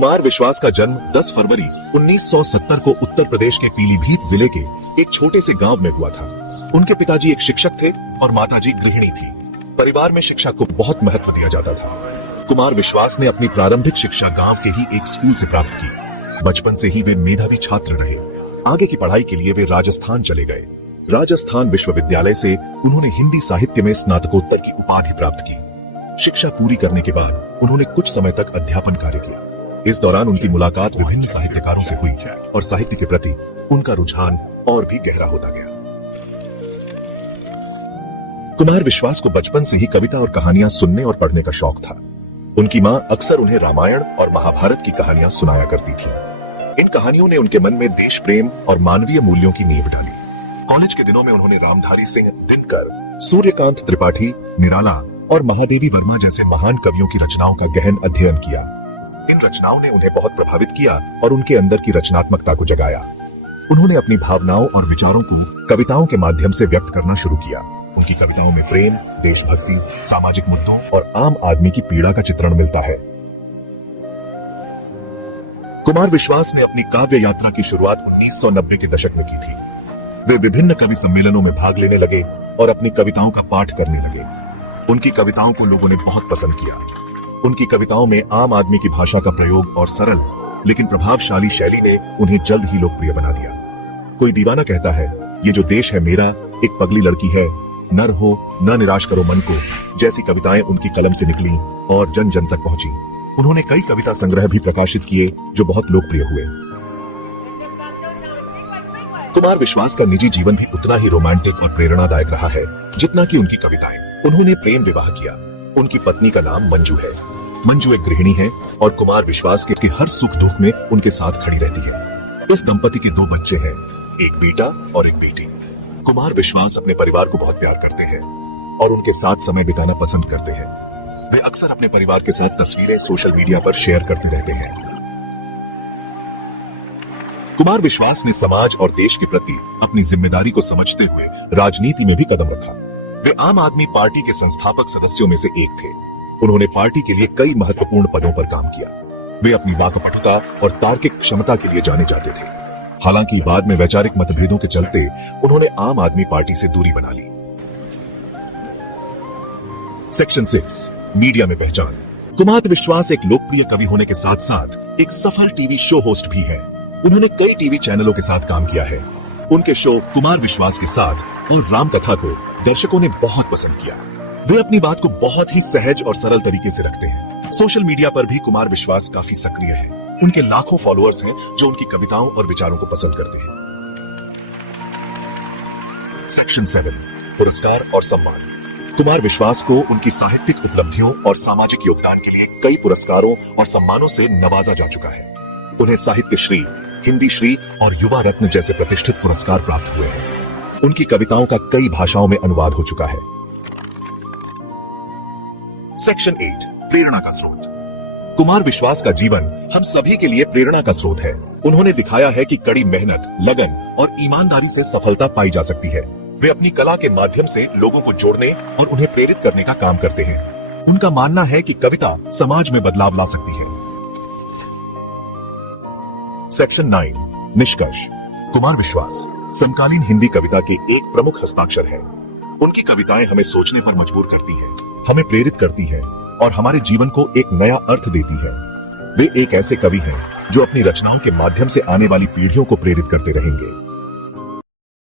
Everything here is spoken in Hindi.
कुमार विश्वास का जन्म 10 फरवरी 1970 को उत्तर प्रदेश के पीलीभीत जिले के एक छोटे से गांव में हुआ था। उनके पिताजी एक शिक्षक थे और माताजी गृहिणी थी। परिवार में शिक्षा को बहुत महत्व दिया जाता था। कुमार विश्वास ने अपनी प्रारंभिक शिक्षा गांव के ही एक स्कूल से प्राप्त की। बचपन से ही वे मेधावी छात्र रहे। आगे की पढ़ाई के लिए वे राजस्थान चले गए। राजस्थान विश्वविद्यालय से उन्होंने हिंदी साहित्य में स्नातकोत्तर की उपाधि प्राप्त की। शिक्षा पूरी करने के बाद उन्होंने कुछ समय तक अध्यापन कार्य किया। इस दौरान उनकी मुलाकात विभिन्न साहित्यकारों से हुई और साहित्य के प्रति उनका रुझान और भी गहरा होता गया। कुमार विश्वास को बचपन से ही कविता और कहानियां सुनने और पढ़ने का शौक था। उनकी मां अक्सर उन्हें रामायण और महाभारत की कहानियां सुनाया करती थी। इन कहानियों ने उनके मन में देश प्रेम और मानवीय मूल्यों की नींव डाली। कॉलेज के दिनों में उन्होंने रामधारी सिंह दिनकर, सूर्यकांत त्रिपाठी, निराला और महादेवी वर्मा जैसे महान कवियों की रचनाओं का गहन अध्ययन किया। इन रचनाओं ने उन्हें बहुत प्रभावित किया और उनके अंदर की रचनात्मकता को जगाया। उन्होंने अपनी भावनाओं और विचारों को कविताओं के माध्यम से व्यक्त करना शुरू किया। उनकी कविताओं में प्रेम, देशभक्ति, सामाजिक मुद्दों और आम आदमी की पीड़ा का चित्रण मिलता है। कुमार विश्वास ने अपनी काव्य यात्रा की शुरुआत 1990 के दशक में की थी। वे विभिन्न कवि सम्मेलनों में भाग लेने लगे और अपनी कविताओं का पाठ करने लगे। उनकी कविताओं को लोगों ने बहुत पसंद किया। उनकी कविताओं में आम आदमी की भाषा का प्रयोग और सरल लेकिन प्रभावशाली शैली ने उन्हें जल्द ही लोकप्रिय बना दिया। कोई दीवाना कहता है, ये जो देश है मेरा, एक पगली लड़की है, नर हो न निराश करो मन को, जैसी कविताएं उनकी कलम से निकली और जन जन तक पहुंची। उन्होंने कई कविता संग्रह भी प्रकाशित किए जो बहुत लोकप्रिय हुए। कुमार विश्वास का निजी जीवन भी उतना ही रोमांटिक और प्रेरणादायक रहा है जितना कि उनकी कविताएं। उन्होंने प्रेम विवाह किया। उनकी पत्नी का नाम मंजू है। मंजू एक गृहिणी है और कुमार विश्वास के हर सुख दुख में उनके साथ खड़ी रहती है। इस दंपति के 2 बच्चे हैं, एक बेटा और एक बेटी। कुमार विश्वास अपने परिवार को बहुत प्यार करते हैं और उनके साथ समय बिताना पसंद करते हैं। वे अक्सर अपने परिवार के साथ तस्वीरें सोशल मीडिया पर शेयर करते रहते हैं। कुमार विश्वास ने समाज और देश के प्रति अपनी जिम्मेदारी को समझते हुए राजनीति में भी कदम रखा। वे आम आदमी पार्टी के संस्थापक सदस्यों में से एक थे। उन्होंने पार्टी के लिए कई महत्वपूर्ण पदों पर काम किया। वे अपनी वाकपटुता और तार्किक क्षमता के लिए जाने जाते थे। हालांकि बाद में वैचारिक मतभेदों के चलते उन्होंने आम आदमी पार्टी से दूरी बना ली। सेक्शन 6, मीडिया में पहचान। कुमार विश्वास एक लोकप्रिय कवि होने के साथ साथ एक सफल टीवी शो होस्ट भी हैं। उन्होंने कई टीवी चैनलों के साथ काम किया है। उनके शो कुमार विश्वास के साथ और राम कथा को दर्शकों ने बहुत पसंद किया। वे अपनी बात को बहुत ही सहज और सरल तरीके से रखते हैं। सोशल मीडिया पर भी कुमार विश्वास काफी सक्रिय हैं। उनके लाखों फॉलोअर्स हैं जो उनकी कविताओं और विचारों को पसंद करते हैं। सेक्शन 7, पुरस्कार और सम्मान। कुमार विश्वास को उनकी साहित्यिक उपलब्धियों और सामाजिक योगदान के लिए कई पुरस्कारों और सम्मानों से नवाजा जा चुका है। उन्हें साहित्य श्री, हिंदी श्री और युवा रत्न जैसे प्रतिष्ठित पुरस्कार प्राप्त हुए हैं। उनकी कविताओं का कई भाषाओं में अनुवाद हो चुका है। सेक्शन 8, प्रेरणा का स्रोत। कुमार विश्वास का जीवन हम सभी के लिए प्रेरणा का स्रोत है। उन्होंने दिखाया है कि कड़ी मेहनत, लगन और ईमानदारी से सफलता पाई जा सकती है। वे अपनी कला के माध्यम से लोगों को जोड़ने और उन्हें प्रेरित करने का काम करते हैं। उनका मानना है कि कविता समाज में बदलाव ला सकती है। सेक्शन 9, निष्कर्ष। कुमार विश्वास समकालीन हिंदी कविता के एक प्रमुख हस्ताक्षर हैं। उनकी कविताएं हमें सोचने पर मजबूर करती हैं, हमें प्रेरित करती हैं और हमारे जीवन को एक नया अर्थ देती हैं। वे एक ऐसे कवि हैं जो अपनी रचनाओं के माध्यम से आने वाली पीढ़ियों को प्रेरित करते रहेंगे।